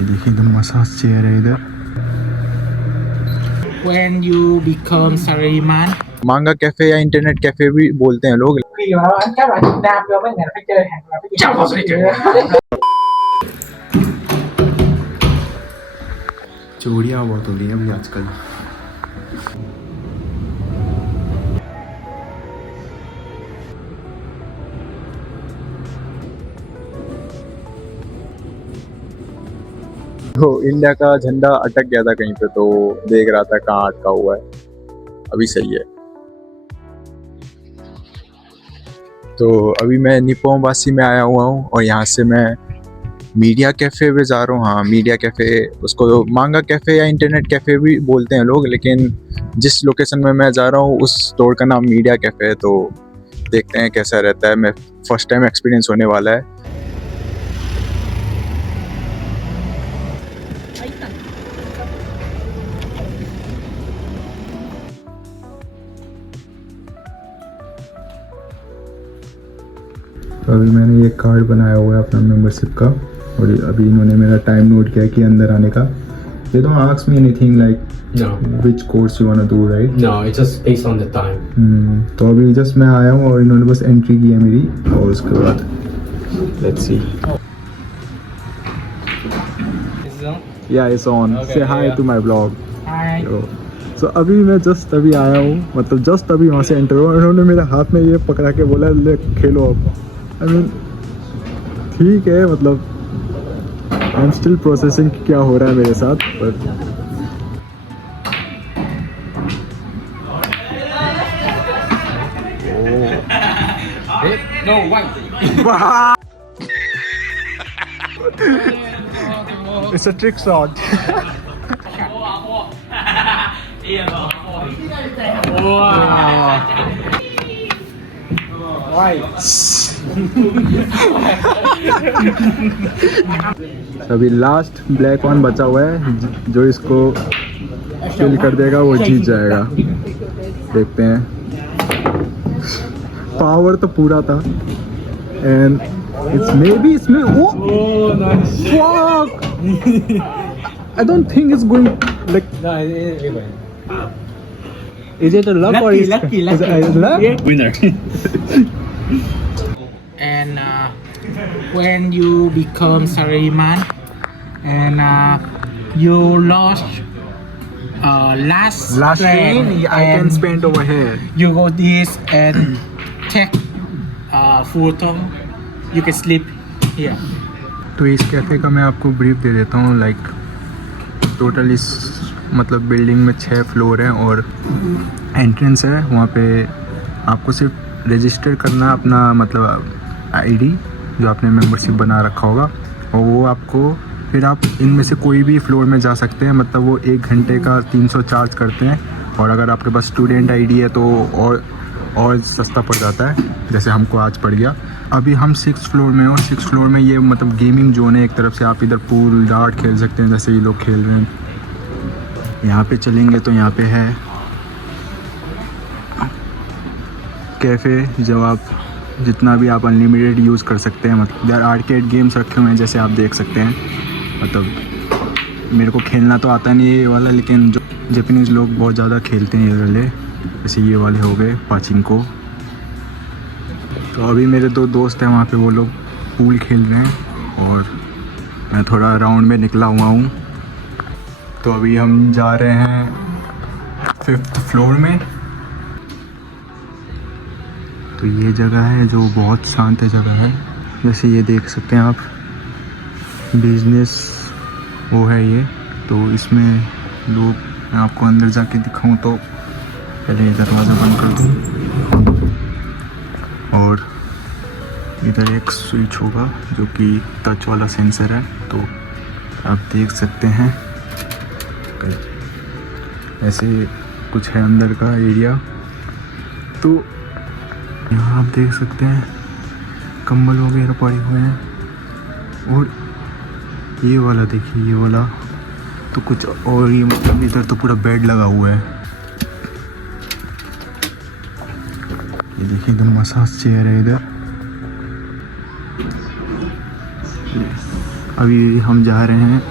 देखिए इधर massage chair है इधर। When you become salaryman मांगा कैफे या इंटरनेट कैफे भी बोलते हैं लोग। khi mà nó các loại Việt Nam vô mấy ngày phải chơi hàng là phải चोरियाँ बहुत हो रही हैं अभी आजकल। तो इंडिया का झंडा अटक गया था कहीं पे, तो देख रहा था कहाँ अटका हुआ है। अभी सही है। तो अभी मैं निप्पो वासी में आया हुआ हूँ और यहाँ से मैं मीडिया कैफ़े पे जा रहा हूँ। हाँ, मीडिया कैफ़े, उसको मांगा कैफ़े या इंटरनेट कैफ़े भी बोलते हैं लोग, लेकिन जिस लोकेशन में मैं जा रहा हूँ उस स्टोर का नाम मीडिया कैफ़े है। तो देखते हैं कैसा रहता है। मैं फर्स्ट टाइम एक्सपीरियंस होने वाला है। तो अभी मैंने ये कार्ड बनाया हुआ है अपना मेंबरशिप का, और अभी इन्होंने मेरा टाइम नोट किया कि अंदर आने का। They don't ask me anything like No. which course you wanna do, right? No, it's just based on the time. तो अभी जस्ट मैं आया हूँ और इन्होंने बस एंट्री की है मेरी, और उसके बाद let's see. Yeah, it's on. Okay, Say hi yeah. to my vlog. Hi. So अभी मैं जस्ट अभी आया हूँ, मतलब जस्ट अभी वहाँ से एंटर हुआ। इन्होंने मेरे हाथ में ये पकड़ा के बोला ले खेलो अब। I mean ठीक है, मतलब आई एम स्टिल प्रोसेसिंग क्या हो रहा है मेरे साथ, but No, white. It's a trick shot. अभी लास्ट ब्लैक वन बचा हुआ है, जो इसको किल कर देगा वो जीत जाएगा। देखते हैं। पावर तो पूरा था एंड इट्स मे बी इसमें oh fuck I don't think it's going like No, it went. Is it a luck और is luck Winner. and when you become salaryman and you lost last train I can and spend over here. you go this and take photo, you can sleep here. तो इस cafe का मैं आपको brief दे देता हूँ। Like total इस मतलब building में 6 फ्लोर हैं और एंट्रेंस है। वहाँ पे आपको सिर्फ रजिस्टर करना अपना मतलब आईडी जो आपने मेंबरशिप बना रखा होगा, और वो आपको फिर आप इनमें से कोई भी फ्लोर में जा सकते हैं। मतलब वो 1 घंटे का 300 चार्ज करते हैं, और अगर आपके पास स्टूडेंट आईडी है तो और सस्ता पड़ जाता है, जैसे हमको आज पड़ गया। अभी हम 6th फ्लोर में, और 6th फ्लोर में ये मतलब गेमिंग जोन है एक तरफ से। आप इधर पूल डार्ट खेल सकते हैं जैसे ये लोग खेल रहे हैं। यहाँ पे चलेंगे तो यहाँ पे है कैफ़े, जो आप जितना भी आप अनलिमिटेड यूज़ कर सकते हैं। मतलब इधर आर्केड गेम्स रखे हुए हैं जैसे आप देख सकते हैं। मतलब मेरे को खेलना तो आता नहीं है ये वाला, लेकिन जो जापानीज़ लोग बहुत ज़्यादा खेलते हैं ये वाले, जैसे ये वाले हो गए पाचिंको। तो अभी मेरे 2 दोस्त हैं वहाँ पे, वो लोग पूल खेल रहे हैं और मैं थोड़ा राउंड में निकला हुआ हूँ। तो अभी हम जा रहे हैं 5th फ्लोर में। तो ये जगह है जो बहुत शांत जगह है, जैसे ये देख सकते हैं आप, बिजनेस वो है ये। तो इसमें लोग, मैं आपको अंदर जाके दिखाऊं तो पहले दरवाज़ा बंद कर दूं, और इधर एक स्विच होगा जो कि टच वाला सेंसर है। तो आप देख सकते हैं ऐसे कुछ है अंदर का एरिया। तो यहाँ आप देख सकते हैं कंबल वगैरह पड़े हुए हैं, और ये वाला देखिए, ये वाला तो कुछ और ही, मतलब इधर तो पूरा बेड लगा हुआ है। ये देखिए इधर मसाज चेयर है इधर। अभी हम जा रहे हैं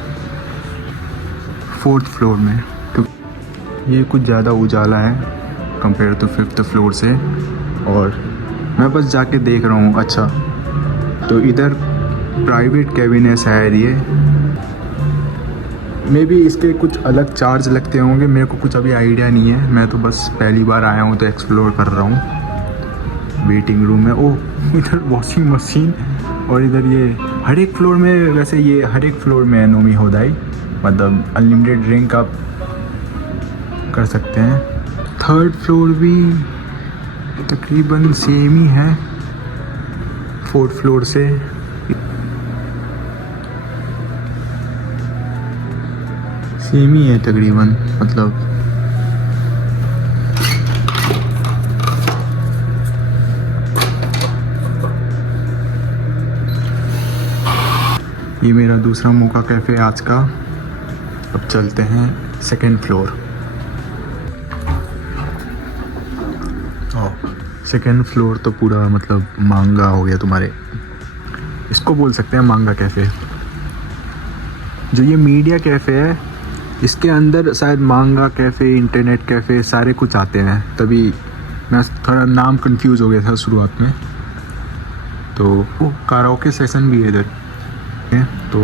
4th फ्लोर में, क्योंकि ये कुछ ज़्यादा उजाला है कंपेयर टू 5th फ्लोर से, और मैं बस जाके देख रहा हूँ। अच्छा, तो इधर प्राइवेट कैबिन है शायद ये, मे बी इसके कुछ अलग चार्ज लगते होंगे, मेरे को कुछ अभी आइडिया नहीं है। मैं तो बस पहली बार आया हूँ तो एक्सप्लोर कर रहा हूँ। वेटिंग रूम है, ओह इधर वॉशिंग मशीन, और इधर ये हर एक फ्लोर में, वैसे ये हर एक फ्लोर में है नोमी होदाई, मतलब अनलिमिटेड ड्रिंक आप कर सकते हैं। 3rd फ्लोर भी तकरीबन सेम ही है 4th फ्लोर से। सेम ही है तकरीबन, मतलब ये मेरा दूसरा मौका कैफ़े आज का। अब चलते हैं 2nd फ्लोर। 2nd फ्लोर तो पूरा मतलब मांगा हो गया तुम्हारे, इसको बोल सकते हैं मांगा कैफ़े। जो ये मीडिया कैफ़े है, इसके अंदर शायद मांगा कैफ़े, इंटरनेट कैफ़े सारे कुछ आते हैं, तभी मैं थोड़ा नाम कंफ्यूज हो गया था शुरुआत में। तो वो काराओके सेशन भी है इधर, तो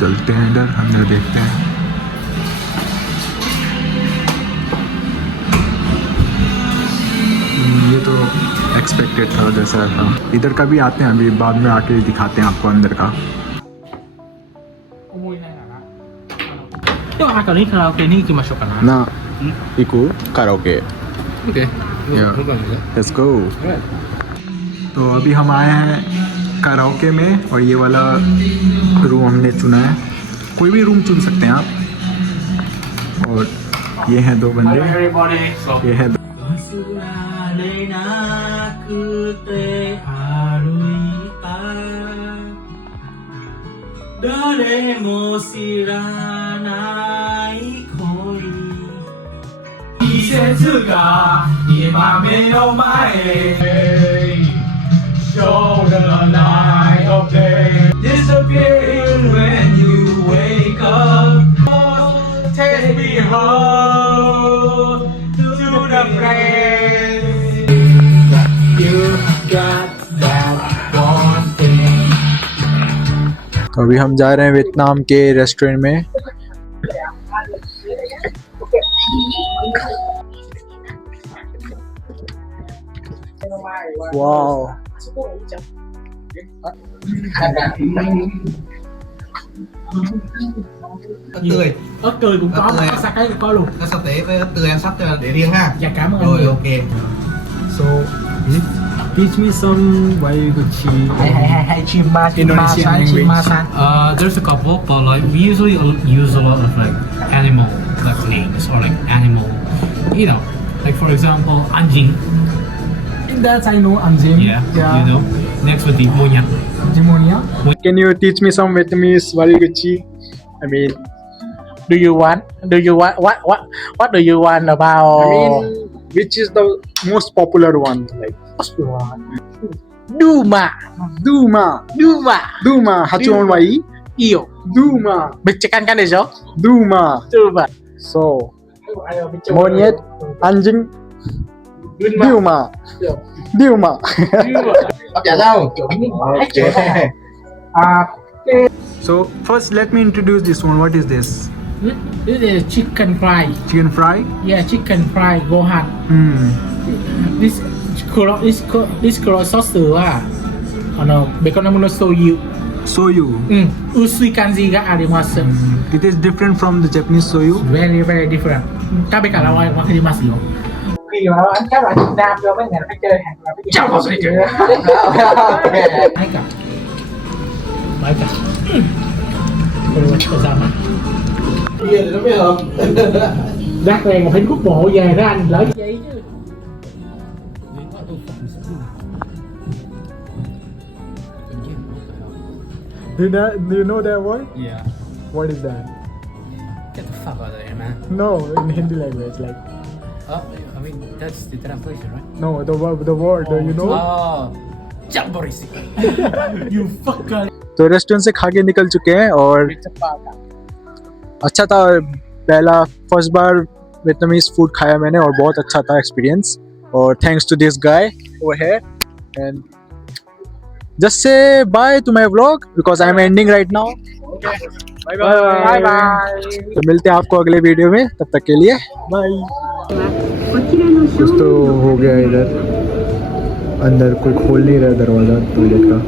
चलते हैं इधर अंदर, देखते हैं। ये तो एक्सपेक्टेड था जैसा था। इधर का भी आते हैं, अभी बाद में आके दिखाते हैं आपको अंदर का। では、カラオケに行きましょうかな。 ना echo karaoke, Okay. Yeah. No problem with let's go. that. Alright. तो अभी हम आए हैं काराओके में, और ये वाला रूम हमने चुना है। कोई भी रूम चुन सकते हैं आप। और ये हैं 2 बंदे, ये है 2। 忘れなくて歩いた誰も知らない恋季節が今目の前 Show the light of day Disappear when you wake up Take me home to the place You got that one thing तो अभी हम जा रहे हैं वियतनाम के रेस्टोरेंट में। Wow, tươi ớt tươi cũng có, Ớt tươi. có sặc cái có luôn. nó sa tế với ớt tươi em sắp cho để riêng ha. Dạ cảm ơn Rồi anh. ok. so teach me some Waiguchi. ให้ชิมมาชิมมา Indonesian ใช้ชิมมาซัน There's a couple, but like we usually use a lot of like animal like names or like animal, you know, like for example, anjing. That I know anjing. Yeah. You know. Next would be monyet. Pneumonia. Can you teach me some Vietnamese Waiguchi? I mean, Do you want what do you want about which is the most popular one? Like Duma Duma, Duma Duma, Hachon Wai, Iyo Duma, Bicarakan kan deso Duma. Duma So, monyet, anjing, Duma, Duma. Hấp dẫn không? Kiểuนิ่งๆให้เจ๋งอ่า So first, let me introduce this one. What is this? This is chicken fry. Chicken fry? Yeah, chicken fry gohan. Hmm. This curry sauce はベトナムの醤油 Soyu. 薄い感じがあります It is different from the Japanese soyu. Very very different 食べからはわかりますよ Khi mà anh các bạn Việt Nam vô mấy ngày phải chơi hàng là phải Chào chơi. mừng chơi. ไม่กับไม่กับこれはちょっとざま Kia thì nó mới hợp. Rác này mà phải cút bộ về ra anh lỡ vậy chứ Do you know that word? Yeah. What is that? Get the fuck out of here, man. No, in Hindi language, like I mean that's the translation, right? no, the word, you know? Oh, jamboree. You fucker तो restaurant से खा के निकल चुके हैं और अच्छा था। पहला फर्स्ट बार वियतनामीज फूड खाया मैंने और बहुत अच्छा था एक्सपीरियंस। और thanks to this guy over here and just say bye to my vlog because I am ending right now. Bye bye bye. Bye. तो मिलते हैं आपको अगले वीडियो में, तब तक के लिए बाय। कुछ तो हो गया इधर, अंदर कोई खोल नहीं रहा दरवाज़ा टॉयलेट का।